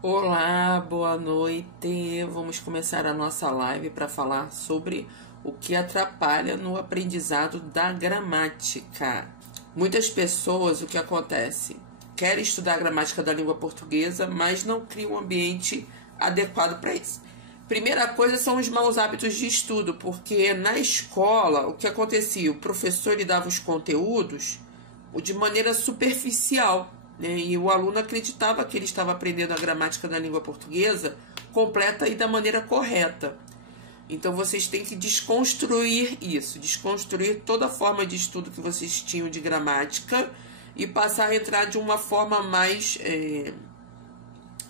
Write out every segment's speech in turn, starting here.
Olá, boa noite. Vamos começar a nossa live para falar sobre o que atrapalha no aprendizado da gramática. Muitas pessoas, o que acontece? Querem estudar a gramática da língua portuguesa, mas não criam um ambiente adequado para isso. Primeira coisa são os maus hábitos de estudo, porque na escola, o que acontecia? O professor lhe dava os conteúdos de maneira superficial, né? E o aluno acreditava que ele estava aprendendo a gramática da língua portuguesa completa e da maneira correta. Então vocês têm que desconstruir isso, desconstruir toda a forma de estudo que vocês tinham de gramática e passar a entrar de uma forma mais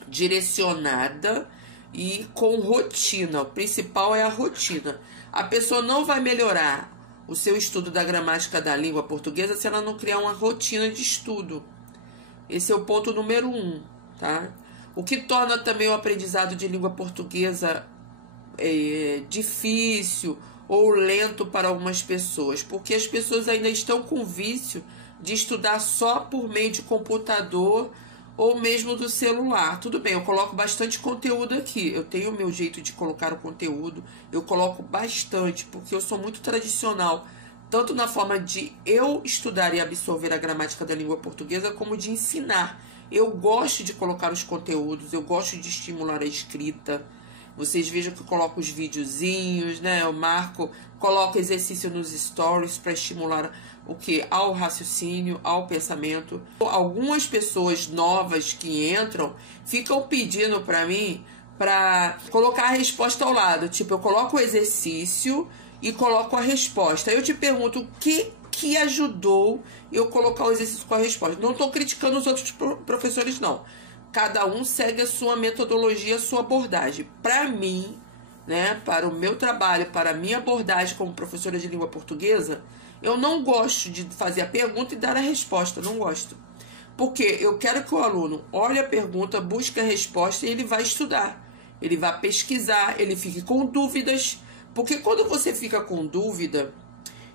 direcionada e com rotina. O principal é a rotina. A pessoa não vai melhorar o seu estudo da gramática da língua portuguesa se ela não criar uma rotina de estudo. Esse é o ponto número 1, tá? O que torna também o aprendizado de língua portuguesa difícil ou lento para algumas pessoas, porque as pessoas ainda estão com vício de estudar só por meio de computador ou mesmo do celular. Tudo bem, eu coloco bastante conteúdo aqui, eu tenho o meu jeito de colocar o conteúdo, eu coloco bastante, porque eu sou muito tradicional, tanto na forma de eu estudar e absorver a gramática da língua portuguesa, como de ensinar. Eu gosto de colocar os conteúdos, eu gosto de estimular a escrita. Vocês vejam que eu coloco os videozinhos, né? Eu coloco exercício nos stories para estimular o que? Ao raciocínio, ao pensamento. Algumas pessoas novas que entram ficam pedindo para mim para colocar a resposta ao lado. Tipo, eu coloco o exercício e coloco a resposta. Aí eu te pergunto o que ajudou eu colocar o exercício com a resposta. Não estou criticando os outros professores, não. Cada um segue a sua metodologia, a sua abordagem. Para mim, né, para o meu trabalho, para a minha abordagem como professora de língua portuguesa, eu não gosto de fazer a pergunta e dar a resposta. Não gosto. Porque eu quero que o aluno olhe a pergunta, busque a resposta e ele vai estudar. Ele vai pesquisar, ele fique com dúvidas. Porque quando você fica com dúvida,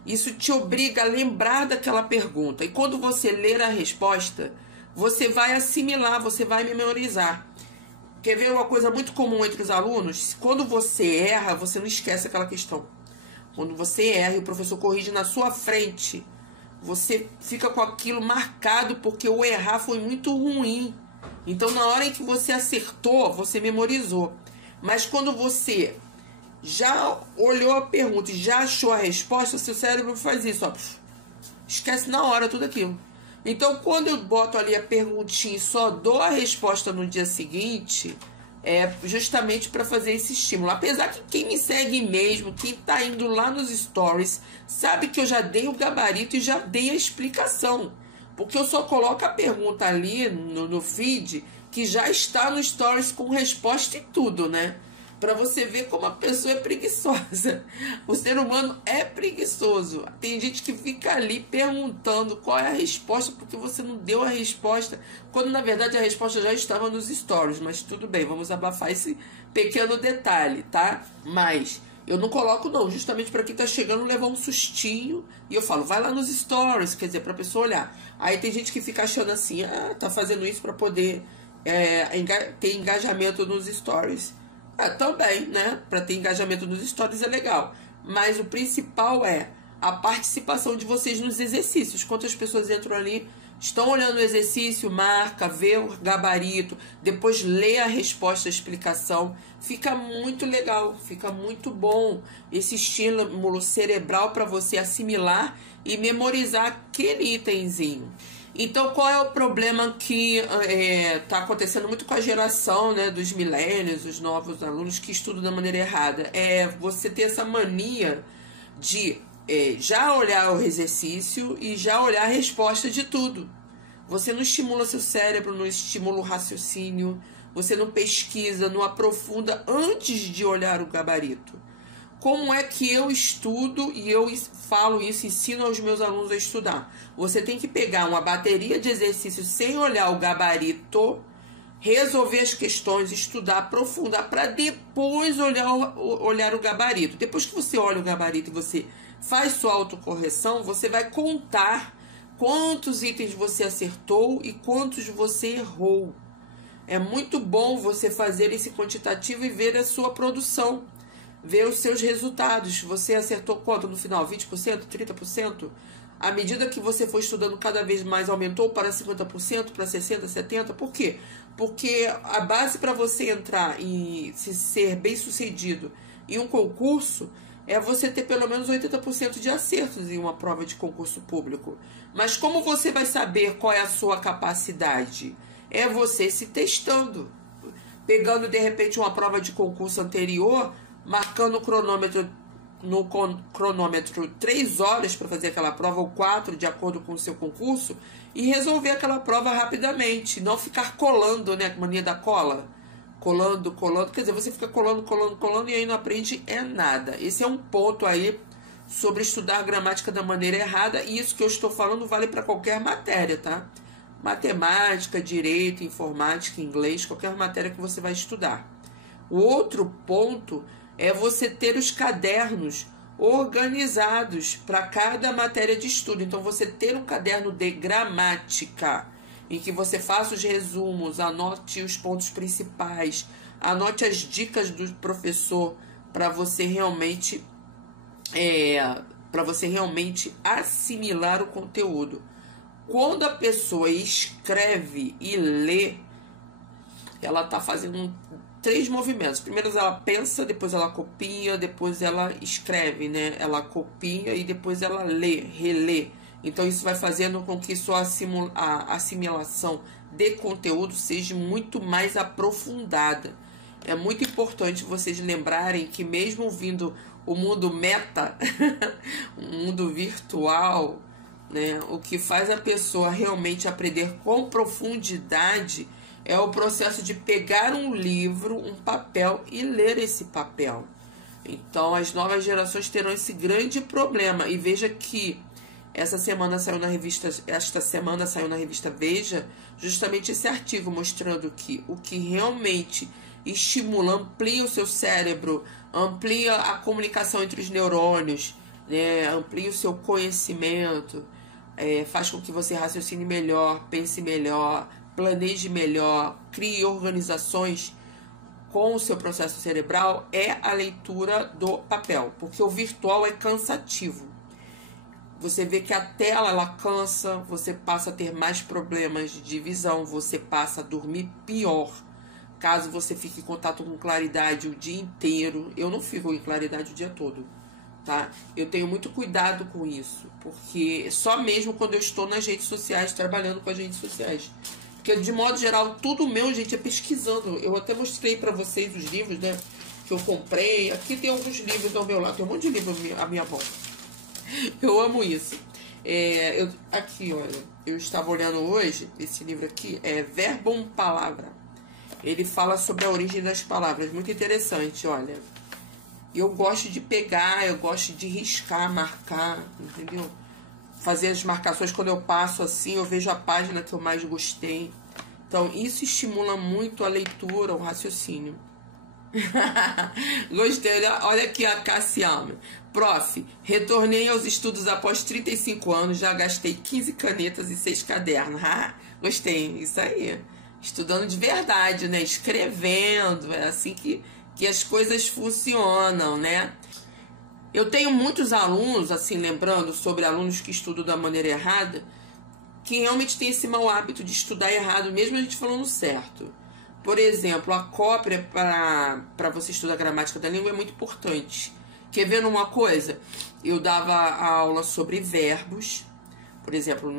isso te obriga a lembrar daquela pergunta. E quando você ler a resposta, você vai assimilar, você vai memorizar. Quer ver uma coisa muito comum entre os alunos? Quando você erra, você não esquece aquela questão. Quando você erra e o professor corrige na sua frente, você fica com aquilo marcado porque o errar foi muito ruim. Então, na hora em que você acertou, você memorizou. Mas quando você já olhou a pergunta e já achou a resposta, seu cérebro faz isso, ó, esquece na hora tudo aquilo. Então, quando eu boto ali a perguntinha e só dou a resposta no dia seguinte, é justamente para fazer esse estímulo. Apesar que quem me segue mesmo, quem está indo lá nos stories, sabe que eu já dei o gabarito e já dei a explicação. Porque eu só coloco a pergunta ali no feed, que já está no stories com resposta e tudo, né? Para você ver como a pessoa é preguiçosa. O ser humano é preguiçoso. Tem gente que fica ali perguntando qual é a resposta porque você não deu a resposta, quando na verdade a resposta já estava nos stories. Mas tudo bem, vamos abafar esse pequeno detalhe, tá? Mas eu não coloco não, justamente para quem tá chegando levar um sustinho. E eu falo, vai lá nos stories, quer dizer, pra pessoa olhar. Aí tem gente que fica achando assim, tá fazendo isso para poder ter engajamento nos stories. Também, né? Para ter engajamento nos stories é legal. Mas o principal é a participação de vocês nos exercícios. Quantas pessoas entram ali, estão olhando o exercício, marca, vê o gabarito, depois lê a resposta, a explicação. Fica muito legal, fica muito tá esse estímulo cerebral para você assimilar e memorizar aquele itemzinho. Então, qual é o problema que está acontecendo muito com a geração, né, dos millennials, os novos alunos que estudam da maneira errada? É você ter essa mania de já olhar o exercício e já olhar a resposta de tudo. Você não estimula seu cérebro, não estimula o raciocínio, você não pesquisa, não aprofunda antes de olhar o gabarito. Como é que eu estudo e eu falo isso, ensino aos meus alunos a estudar? Você tem que pegar uma bateria de exercícios sem olhar o gabarito, resolver as questões, estudar, aprofundar, para depois olhar o gabarito. Depois que você olha o gabarito e você faz sua autocorreção, você vai contar quantos itens você acertou e quantos você errou. É muito bom você fazer esse quantitativo e ver a sua produção, ver os seus resultados. Você acertou quanto no final? 20%? 30%? À medida que você for estudando cada vez mais, aumentou para 50%, para 60%, 70%. Por quê? Porque a base para você entrar e ser bem sucedido em um concurso é você ter pelo menos 80% de acertos em uma prova de concurso público. Mas como você vai saber qual é a sua capacidade? É você se testando, pegando de repente uma prova de concurso anterior, marcando o cronômetro no cronômetro 3 horas para fazer aquela prova, ou 4, de acordo com o seu concurso, e resolver aquela prova rapidamente, não ficar colando, né, mania da cola, colando, quer dizer, você fica colando e aí não aprende nada. Esse é um ponto aí sobre estudar gramática da maneira errada, e isso que eu estou falando vale para qualquer matéria, tá? Matemática, direito, informática, inglês, qualquer matéria que você vai estudar. O outro ponto é você ter os cadernos organizados para cada matéria de estudo. Então, você ter um caderno de gramática, em que você faça os resumos, anote os pontos principais, anote as dicas do professor para você realmente assimilar o conteúdo. Quando a pessoa escreve e lê, ela está fazendo 3 movimentos. Primeiro ela pensa, depois ela copia, depois ela escreve, né? Ela copia e depois ela lê, relê. Então isso vai fazendo com que sua assimilação de conteúdo seja muito mais aprofundada. É muito importante vocês lembrarem que mesmo vindo o mundo meta, o mundo virtual, né, o que faz a pessoa realmente aprender com profundidade é o processo de pegar um livro, um papel e ler esse papel. Então as novas gerações terão esse grande problema. E veja que esta semana saiu na revista Veja justamente esse artigo mostrando que o que realmente estimula, amplia o seu cérebro, amplia a comunicação entre os neurônios, né, amplia o seu conhecimento, faz com que você raciocine melhor, pense melhor, planeje melhor, crie organizações com o seu processo cerebral, é a leitura do papel, porque o virtual é cansativo. Você vê que a tela ela cansa, você passa a ter mais problemas de visão, você passa a dormir pior. Caso você fique em contato com claridade o dia inteiro, eu não fico em claridade o dia todo, tá? Eu tenho muito cuidado com isso, porque só mesmo quando eu estou nas redes sociais, trabalhando com as redes sociais. Porque, de modo geral, tudo meu, gente, é pesquisando. Eu até mostrei para vocês os livros, né, que eu comprei. Aqui tem alguns livros ao meu lado, tem um monte de livro à minha mão. Eu amo isso. Aqui, olha, eu estava olhando hoje, esse livro aqui é Verbum Palavra. Ele fala sobre a origem das palavras, muito interessante, olha. Eu gosto de pegar, eu gosto de riscar, marcar, entendeu? Fazer as marcações quando eu passo assim, eu vejo a página que eu mais gostei. Então, isso estimula muito a leitura, o raciocínio. Gostei, olha aqui a Cassiano. Prof, retornei aos estudos após 35 anos, já gastei 15 canetas e 6 cadernos. Gostei, isso aí. Estudando de verdade, né? Escrevendo, é assim que as coisas funcionam, né? Eu tenho muitos alunos, assim, lembrando sobre alunos que estudam da maneira errada, que realmente tem esse mau hábito de estudar errado, mesmo a gente falando certo. Por exemplo, a cópia para você estudar a gramática da língua é muito importante. Quer ver uma coisa? Eu dava aula sobre verbos, por exemplo,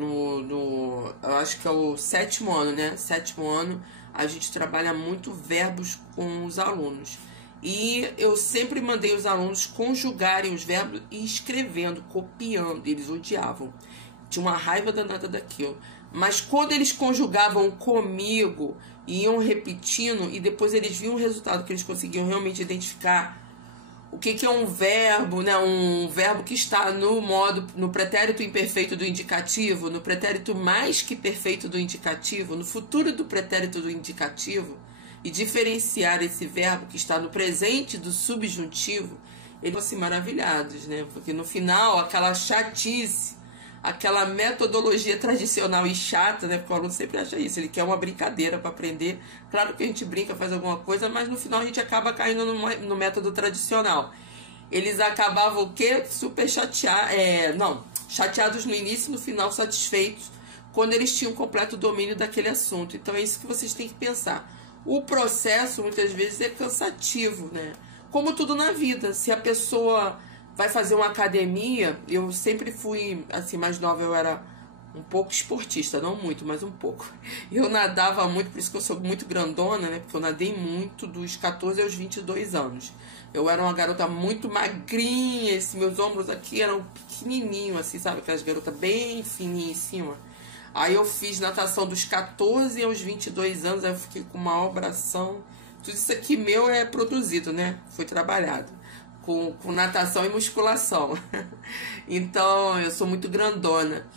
eu acho que é o 7º ano, né? 7º ano, a gente trabalha muito verbos com os alunos. E eu sempre mandei os alunos conjugarem os verbos e escrevendo, copiando. Eles odiavam. Tinha uma raiva danada daquilo. Mas quando eles conjugavam comigo, iam repetindo, e depois eles viam o resultado, que eles conseguiam realmente identificar o que é um verbo, né? Um verbo que está no pretérito imperfeito do indicativo, no pretérito mais que perfeito do indicativo, no futuro do pretérito do indicativo, e diferenciar esse verbo que está no presente do subjuntivo, eles ficam assim maravilhados, né? Porque no final, aquela chatice, aquela metodologia tradicional e chata, né? Porque o aluno sempre acha isso, ele quer uma brincadeira para aprender. Claro que a gente brinca, faz alguma coisa, mas no final a gente acaba caindo no método tradicional. Eles acabavam o quê? Super chateados no início e no final satisfeitos quando eles tinham completo domínio daquele assunto. Então é isso que vocês têm que pensar. O processo muitas vezes é cansativo, né? Como tudo na vida. Se a pessoa vai fazer uma academia, eu sempre fui, assim, mais nova, eu era um pouco esportista, não muito, mas um pouco. Eu nadava muito, por isso que eu sou muito grandona, né? Porque eu nadei muito dos 14 aos 22 anos. Eu era uma garota muito magrinha, meus ombros aqui eram pequenininhos, assim, sabe? Aquelas garotas bem fininhas em cima. Aí eu fiz natação dos 14 aos 22 anos, aí eu fiquei com maior bração. Tudo isso aqui meu é produzido, né? Foi trabalhado com natação e musculação. Então, eu sou muito grandona.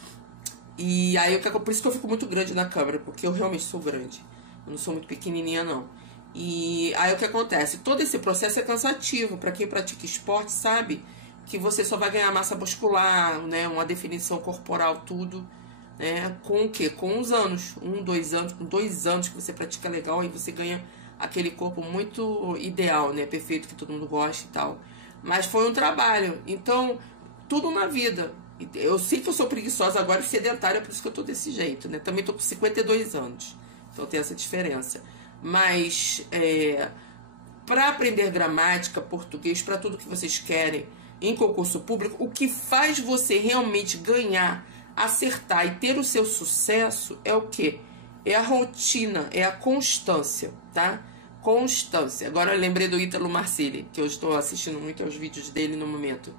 E aí, por isso que eu fico muito grande na câmera, porque eu realmente sou grande. Eu não sou muito pequenininha, não. E aí, o que acontece? Todo esse processo é cansativo. Para quem pratica esporte, sabe que você só vai ganhar massa muscular, né? Uma definição corporal, tudo. Né? Com o quê? Com os anos. 2 anos. Com 2 anos que você pratica legal, aí você ganha aquele corpo muito ideal, né? Perfeito, que todo mundo gosta e tal. Mas foi um trabalho. Então, tudo na vida. Eu sei que eu sou preguiçosa agora e sedentária, por isso que eu tô desse jeito, né? Também tô com 52 anos. Então tem essa diferença. Mas, para aprender gramática, português, para tudo que vocês querem em concurso público, o que faz você realmente ganhar, acertar e ter o seu sucesso é o quê? É a rotina, é a constância, tá? Constância. Agora eu lembrei do Ítalo Marcilli, que eu estou assistindo muito aos vídeos dele no momento.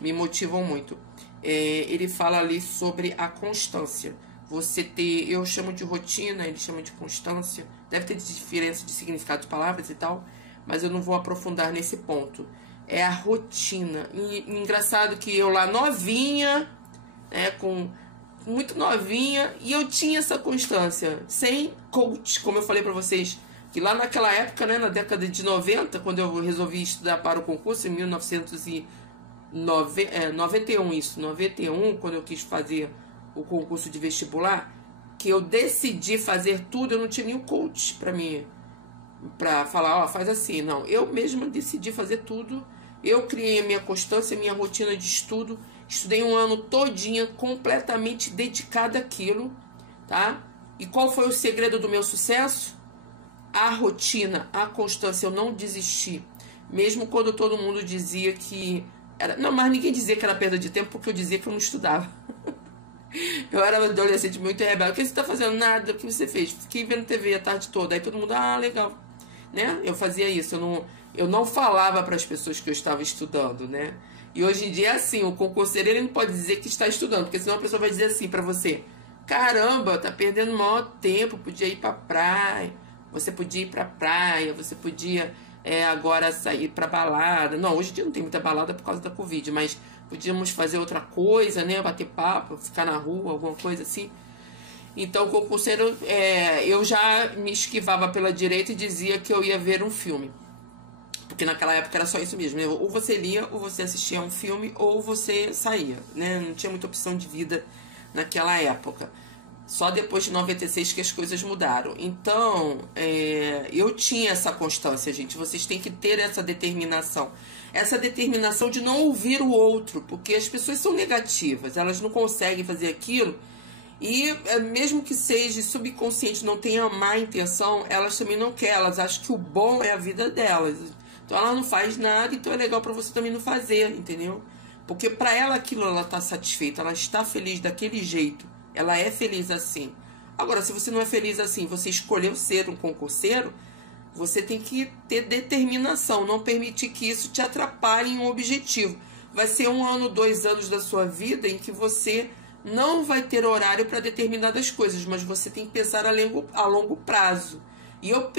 Me motivam muito. Ele fala ali sobre a constância. Você ter, eu chamo de rotina, ele chama de constância. Deve ter diferença de significado de palavras e tal, mas eu não vou aprofundar nesse ponto. É a rotina. E engraçado que eu lá novinha, né, muito novinha, e eu tinha essa constância, sem coach, como eu falei pra vocês, que lá naquela época, né, na década de 90, quando eu resolvi estudar para o concurso, em 1991, quando eu quis fazer o concurso de vestibular, que eu decidi fazer tudo, eu não tinha nenhum coach pra falar, faz assim, não, eu mesma decidi fazer tudo, eu criei a minha constância, a minha rotina de estudo, estudei um ano todinho, completamente dedicada àquilo, tá? E qual foi o segredo do meu sucesso? A rotina, a constância, eu não desisti. Mesmo quando todo mundo dizia que era... Não, mas ninguém dizia que era perda de tempo, porque eu dizia que eu não estudava. Eu era adolescente muito rebelde. O que você está fazendo? Nada. O que você fez? Fiquei vendo TV a tarde toda. Aí todo mundo, legal. Né? Eu fazia isso. Eu não falava para as pessoas que eu estava estudando, né? E hoje em dia é assim, o concurseiro ele não pode dizer que está estudando, porque senão a pessoa vai dizer assim para você: caramba, tá perdendo o maior tempo, podia ir pra praia, você podia ir pra praia, você podia agora sair pra balada. Não, hoje em dia não tem muita balada por causa da Covid, mas podíamos fazer outra coisa, né? Bater papo, ficar na rua, alguma coisa assim. Então o concurseiro, eu já me esquivava pela direita e dizia que eu ia ver um filme. Porque naquela época era só isso mesmo, né? Ou você lia, ou você assistia a um filme, ou você saía, né? Não tinha muita opção de vida naquela época. Só depois de 96 que as coisas mudaram. Então, eu tinha essa constância, gente. Vocês têm que ter essa determinação. Essa determinação de não ouvir o outro, porque as pessoas são negativas, elas não conseguem fazer aquilo. E mesmo que seja subconsciente, não tenha má intenção, elas também não querem, elas acham que o bom é a vida delas. Então ela não faz nada, então é legal para você também não fazer, entendeu? Porque para ela aquilo, ela tá satisfeita, ela está feliz daquele jeito, ela é feliz assim. Agora, se você não é feliz assim, você escolheu ser um concurseiro, você tem que ter determinação, não permitir que isso te atrapalhe em um objetivo. Vai ser 1 ano, 2 anos da sua vida em que você não vai ter horário para determinadas coisas, mas você tem que pensar a longo prazo. E eu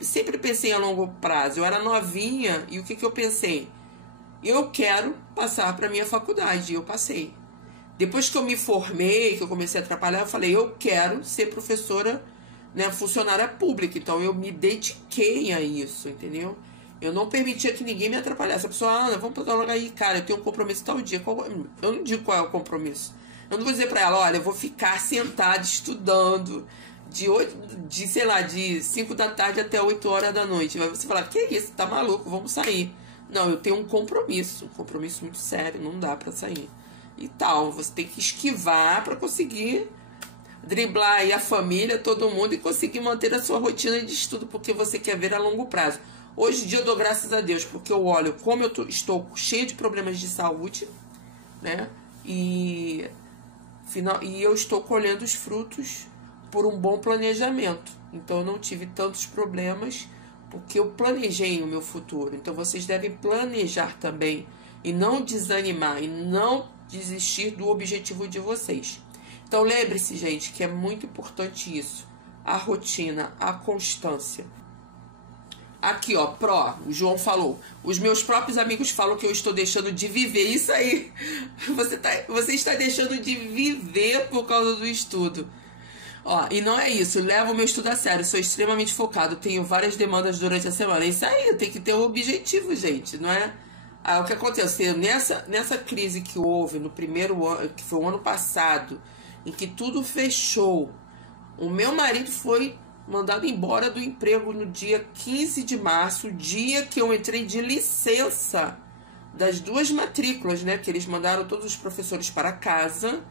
sempre pensei a longo prazo. Eu era novinha e o que eu pensei? Eu quero passar para a minha faculdade. E eu passei. Depois que eu me formei, que eu comecei a trabalhar, eu falei, eu quero ser professora, né, funcionária pública. Então eu me dediquei a isso, entendeu? Eu não permitia que ninguém me atrapalhasse. A pessoa, vamos para o lugar aí, cara, eu tenho um compromisso tal dia. Eu não digo qual é o compromisso. Eu não vou dizer para ela, olha, eu vou ficar sentada estudando de 5 da tarde até 8 horas da noite. Vai você falar, que isso, tá maluco, vamos sair. Não, eu tenho um compromisso muito sério, não dá para sair. E tal, você tem que esquivar para conseguir driblar aí a família, todo mundo, e conseguir manter a sua rotina de estudo, porque você quer ver a longo prazo. Hoje em dia eu dou graças a Deus, porque eu olho como estou cheio de problemas de saúde, né? E eu estou colhendo os frutos por um bom planejamento. Então eu não tive tantos problemas, porque eu planejei o meu futuro. Então vocês devem planejar também, e não desanimar, e não desistir do objetivo de vocês. Então lembre-se, gente, que é muito importante isso. A rotina, a constância. Aqui, ó, o João falou. Os meus próprios amigos falam que eu estou deixando de viver. Isso aí. Você está deixando de viver por causa do estudo. Ó, e não é isso. Levo o meu estudo a sério. Sou extremamente focado. Tenho várias demandas durante a semana. Isso aí, tem que ter um objetivo, gente. Não é? O que aconteceu? Nessa crise que houve no primeiro ano, que foi o ano passado, em que tudo fechou, o meu marido foi mandado embora do emprego no dia 15 de março, o dia que eu entrei de licença das 2 matrículas, né? Que eles mandaram todos os professores para casa.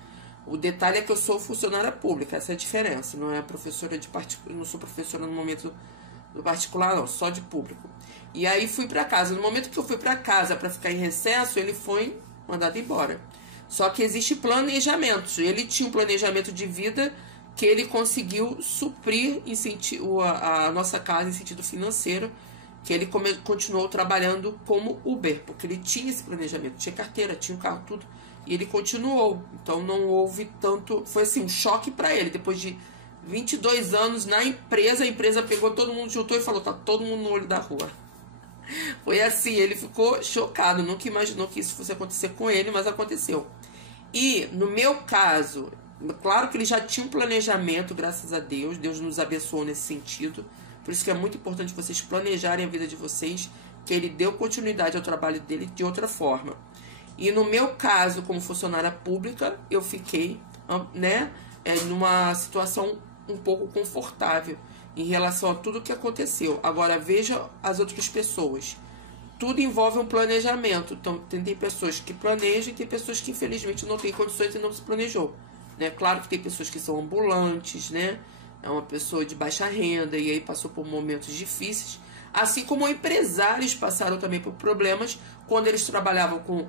O detalhe é que eu sou funcionária pública, essa é a diferença. Não é professora de particular, não sou professora no momento do particular, não, só de público. E aí fui para casa. No momento que eu fui para casa para ficar em recesso, ele foi mandado embora. Só que existe planejamento. Ele tinha um planejamento de vida que ele conseguiu suprir a nossa casa em sentido financeiro, que ele continuou trabalhando como Uber, porque ele tinha esse planejamento, tinha carteira, tinha um carro, tudo, e ele continuou. Então não houve tanto, foi assim, um choque para ele. Depois de 22 anos na empresa, a empresa pegou todo mundo, juntou e falou, tá todo mundo no olho da rua. Foi assim, ele ficou chocado, nunca imaginou que isso fosse acontecer com ele, mas aconteceu. E no meu caso, claro que ele já tinha um planejamento, graças a Deus, Deus nos abençoou nesse sentido. Por isso que é muito importante vocês planejarem a vida de vocês, que ele deu continuidade ao trabalho dele de outra forma. E no meu caso, como funcionária pública, eu fiquei, né, numa situação um pouco confortável em relação a tudo que aconteceu. Agora veja as outras pessoas. Tudo envolve um planejamento. Então tem pessoas que planejam e tem pessoas que infelizmente não têm condições e não se planejou. Né? Claro que tem pessoas que são ambulantes, né? É uma pessoa de baixa renda e aí passou por momentos difíceis. Assim como empresários passaram também por problemas quando eles trabalhavam com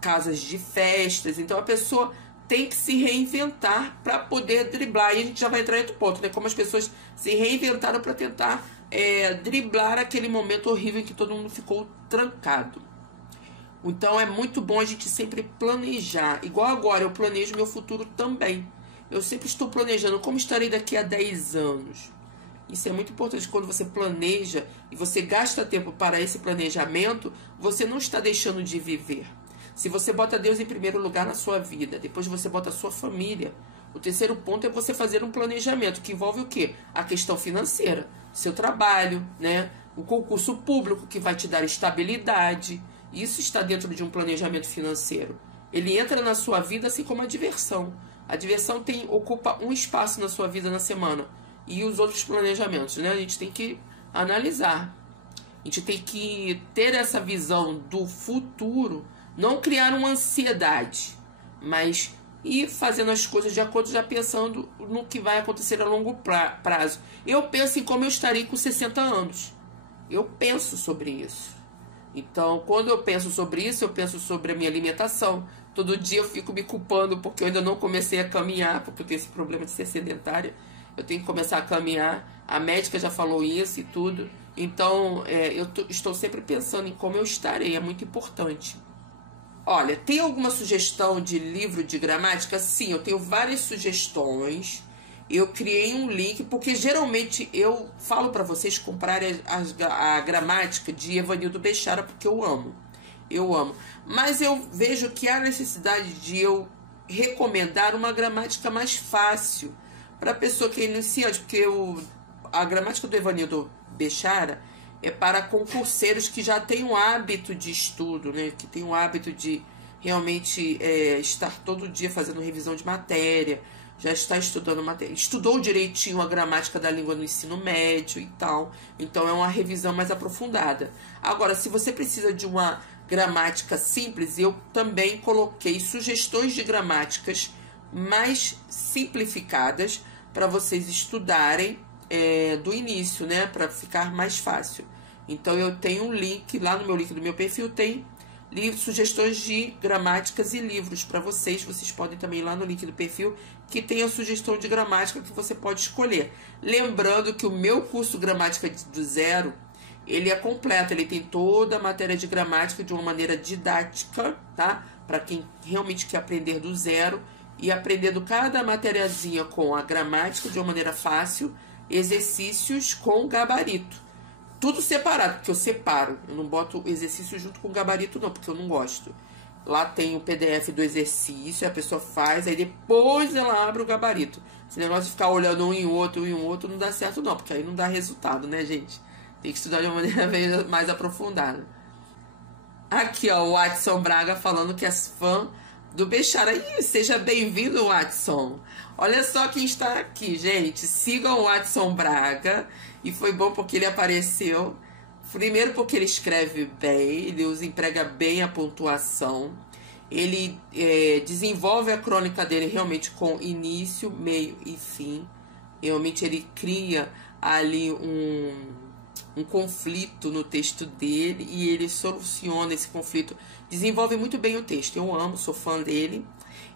casas de festas. Então a pessoa tem que se reinventar para poder driblar. E a gente já vai entrar em outro ponto, né? Como as pessoas se reinventaram para tentar driblar aquele momento horrível em que todo mundo ficou trancado. Então é muito bom a gente sempre planejar. Igual agora, eu planejo meu futuro também. Eu sempre estou planejando como estarei daqui a 10 anos. Isso é muito importante. Quando você planeja e você gasta tempo para esse planejamento, você não está deixando de viver. Se você bota Deus em primeiro lugar na sua vida, depois você bota a sua família, o terceiro ponto é você fazer um planejamento que envolve o quê? A questão financeira, seu trabalho, né? O concurso público que vai te dar estabilidade. Isso está dentro de um planejamento financeiro. Ele entra na sua vida assim como a diversão. A diversão ocupa um espaço na sua vida na semana. E os outros planejamentos, né? A gente tem que analisar. A gente tem que ter essa visão do futuro. Não criar uma ansiedade, mas ir fazendo as coisas de acordo, já pensando no que vai acontecer a longo prazo. Eu penso em como eu estarei com 60 anos. Eu penso sobre isso. Então, quando eu penso sobre isso, eu penso sobre a minha alimentação. Todo dia eu fico me culpando porque eu ainda não comecei a caminhar, porque eu tenho esse problema de ser sedentária. Eu tenho que começar a caminhar. A médica já falou isso e tudo. Então, estou sempre pensando em como eu estarei. É muito importante. Olha, tem alguma sugestão de livro de gramática? Sim, eu tenho várias sugestões. Eu criei um link, porque geralmente eu falo para vocês comprarem a gramática de Evanildo Bechara, porque eu amo. Eu amo. Mas eu vejo que há necessidade de eu recomendar uma gramática mais fácil para a pessoa que é iniciante, porque a gramática do Evanildo Bechara é para concurseiros que já têm um hábito de estudo, né? Que têm um hábito de realmente estar todo dia fazendo revisão de matéria, já está estudando matéria, estudou direitinho a gramática da língua no ensino médio e tal, então é uma revisão mais aprofundada. Agora, se você precisa de uma gramática simples, eu também coloquei sugestões de gramáticas mais simplificadas para vocês estudarem do início, né, para ficar mais fácil. Então eu tenho um link, lá no meu link do meu perfil tem sugestões de gramáticas e livros para vocês. Vocês podem também ir lá no link do perfil que tem a sugestão de gramática que você pode escolher. Lembrando que o meu curso Gramática do Zero, ele é completo, ele tem toda a matéria de gramática de uma maneira didática, tá? Para quem realmente quer aprender do zero e aprendendo cada matériazinha com a gramática de uma maneira fácil, exercícios com gabarito. Tudo separado, porque eu separo. Eu não boto exercício junto com gabarito, não, porque eu não gosto. Lá tem o PDF do exercício, a pessoa faz, aí depois ela abre o gabarito. Esse negócio de ficar olhando um em outro não dá certo, não, porque aí não dá resultado, né, gente? Tem que estudar de uma maneira mais aprofundada. Aqui, ó, o Watson Braga falando que é fã do Bechara. Ih, seja bem-vindo, Watson. Olha só quem está aqui, gente. Sigam o Watson Braga. E foi bom porque ele apareceu. Primeiro porque ele escreve bem, ele emprega bem a pontuação. Ele desenvolve a crônica dele realmente com início, meio e fim. Realmente ele cria ali um conflito no texto dele e ele soluciona esse conflito. Desenvolve muito bem o texto. Eu amo, sou fã dele.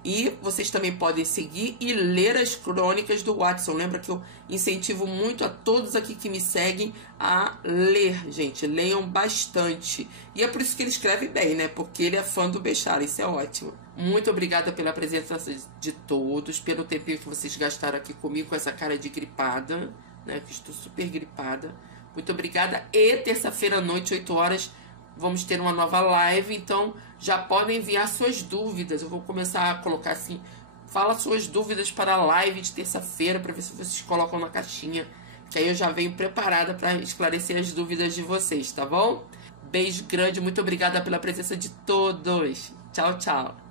E vocês também podem seguir e ler as crônicas do Watson. Lembra que eu incentivo muito a todos aqui que me seguem a ler, gente. Leiam bastante. E é por isso que ele escreve bem, né? Porque ele é fã do Bechara. Isso é ótimo. Muito obrigada pela presença de todos, pelo tempinho que vocês gastaram aqui comigo com essa cara de gripada, né? Que estou super gripada. Muito obrigada. E terça-feira à noite, 8 horas, vamos ter uma nova live. Então, já podem enviar suas dúvidas. Eu vou começar a colocar assim, fala suas dúvidas para a live de terça-feira, para ver se vocês colocam na caixinha. Que aí eu já venho preparada para esclarecer as dúvidas de vocês, tá bom? Beijo grande, muito obrigada pela presença de todos. Tchau, tchau.